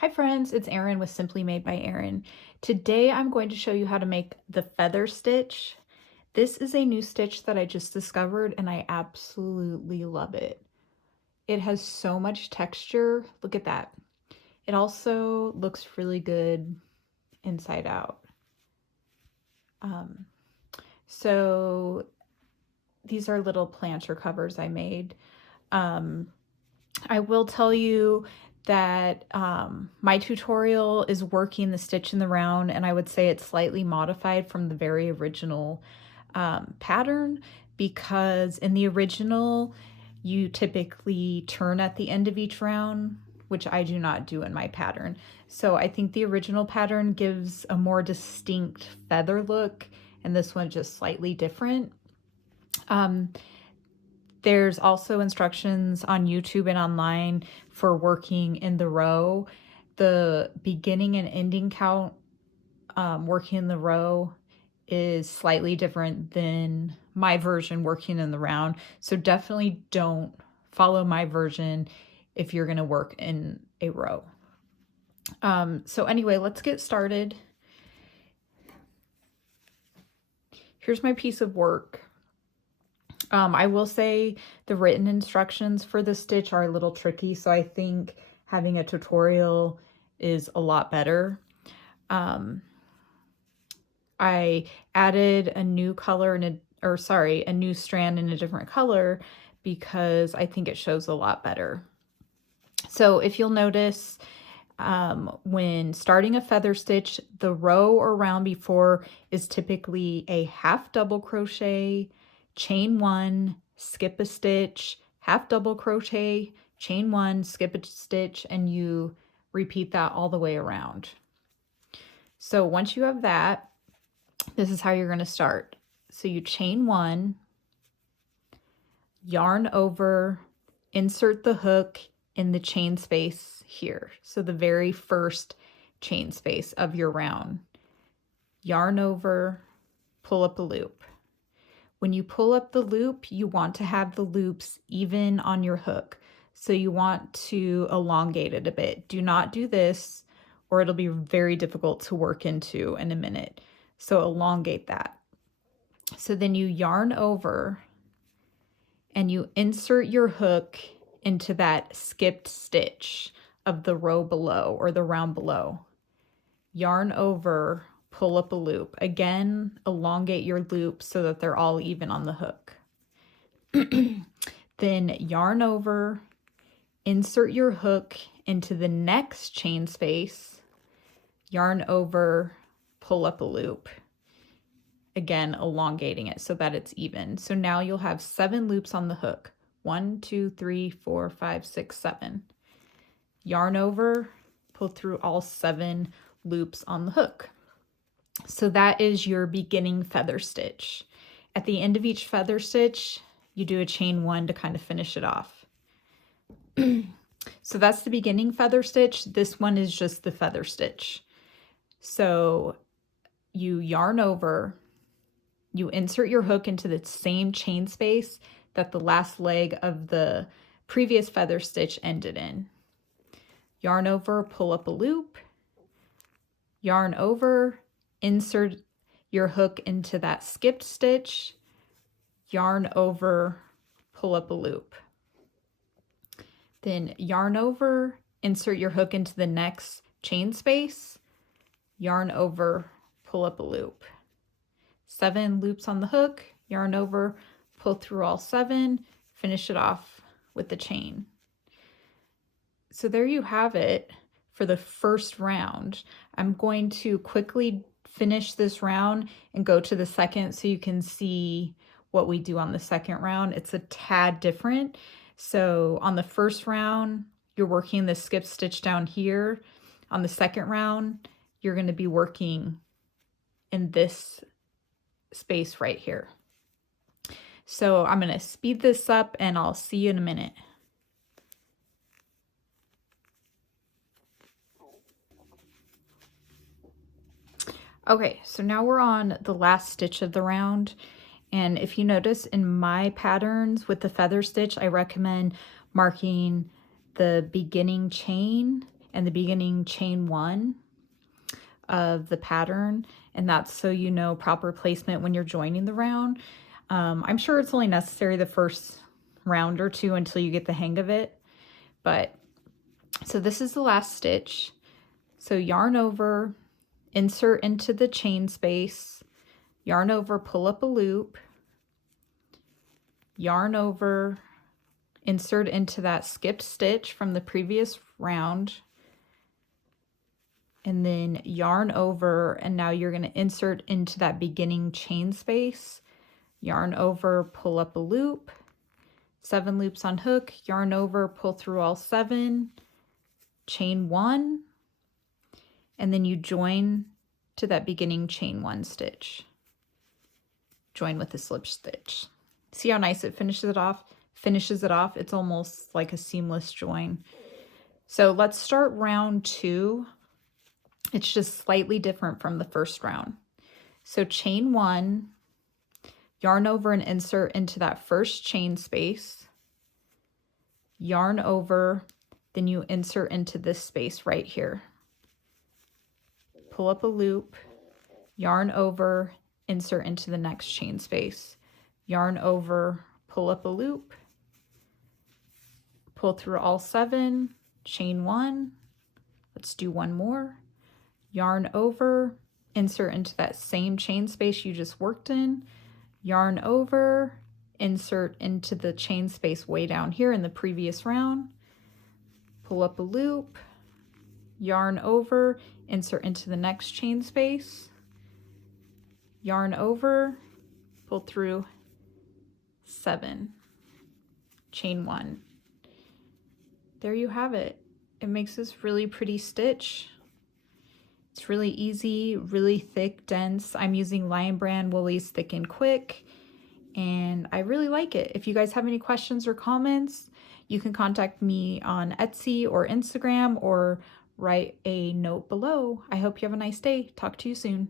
Hi friends, it's Erin with Simply Made by Erin. Today I'm going to show you how to make the feather stitch. This is a new stitch that I just discovered and I absolutely love it. It has so much texture. Look at that. It also looks really good inside out. So these are little planter covers I made. I will tell you that my tutorial is working the stitch in the round, and I would say it's slightly modified from the very original pattern, because in the original you typically turn at the end of each round, which I do not do in my pattern. So I think the original pattern gives a more distinct feather look, and this one just slightly different. There's also instructions on YouTube and online for working in the row. The beginning and ending count working in the row is slightly different than my version working in the round. So definitely don't follow my version if you're going to work in a row. So anyway, let's get started. Here's my piece of work. I will say the written instructions for the stitch are a little tricky, so I think having a tutorial is a lot better. I added a new color and a new strand in a different color because I think it shows a lot better. So if you'll notice, when starting a feather stitch, the row or round before is typically a half double crochet, chain one, skip a stitch, half double crochet, chain one, skip a stitch, and you repeat that all the way around. So once you have that, this is how you're going to start. So you chain one, yarn over, insert the hook in the chain space here. So the very first chain space of your round. Yarn over, pull up a loop. When you pull up the loop, you want to have the loops even on your hook. So you want to elongate it a bit. Do not do this or it'll be very difficult to work into in a minute. So elongate that. So then you yarn over and you insert your hook into that skipped stitch of the row below or the round below. Yarn over, pull up a loop. Again, elongate your loop so that they're all even on the hook. Then yarn over, insert your hook into the next chain space, yarn over, pull up a loop. Again, elongating it so that it's even. So now you'll have 7 loops on the hook. 1, 2, 3, 4, 5, 6, 7. Yarn over, pull through all 7 loops on the hook. So that is your beginning feather stitch. At the end of each feather stitch, you do a chain one to kind of finish it off. So that's the beginning feather stitch. This one is just the feather stitch. So you yarn over, you insert your hook into the same chain space that the last leg of the previous feather stitch ended in. Yarn over, pull up a loop, yarn over, insert your hook into that skipped stitch, yarn over, pull up a loop. Then yarn over, insert your hook into the next chain space, yarn over, pull up a loop. 7 loops on the hook, yarn over, pull through all 7, finish it off with the chain. So there you have it for the first round. I'm going to quickly finish this round and go to the second so you can see what we do on the second round. It's a tad different. So on the first round, you're working the skip stitch down here. On the second round, you're going to be working in this space right here. So I'm going to speed this up and I'll see you in a minute. Okay, so now we're on the last stitch of the round. And if you notice in my patterns with the feather stitch, I recommend marking the beginning chain and the beginning chain 1 of the pattern, and that's so you know proper placement when you're joining the round. I'm sure it's only necessary the first round or two until you get the hang of it. But so this is the last stitch. So yarn over, insert into the chain space, yarn over, pull up a loop, yarn over, insert into that skipped stitch from the previous round, and then yarn over, and now you're going to insert into that beginning chain space, yarn over, pull up a loop, 7 loops on hook, yarn over, pull through all 7, chain 1, and then you join to that beginning chain 1 stitch. Join with a slip stitch. See how nice it finishes it off? It's almost like a seamless join. So let's start round 2. It's just slightly different from the first round. So chain 1, yarn over and insert into that first chain space, yarn over, then you insert into this space right here. Pull up a loop, yarn over, insert into the next chain space, yarn over, pull up a loop, pull through all 7, chain 1, let's do one more, yarn over, insert into that same chain space you just worked in, yarn over, insert into the chain space way down here in the previous round, pull up a loop, yarn over, insert into the next chain space, yarn over, pull through 7, chain 1. There you have it. It makes this really pretty stitch. It's really easy, really thick, dense. I'm using Lion Brand Woolies Thick and Quick, and I really like it. If you guys have any questions or comments, you can contact me on Etsy or Instagram or write a note below. I hope you have a nice day. Talk to you soon.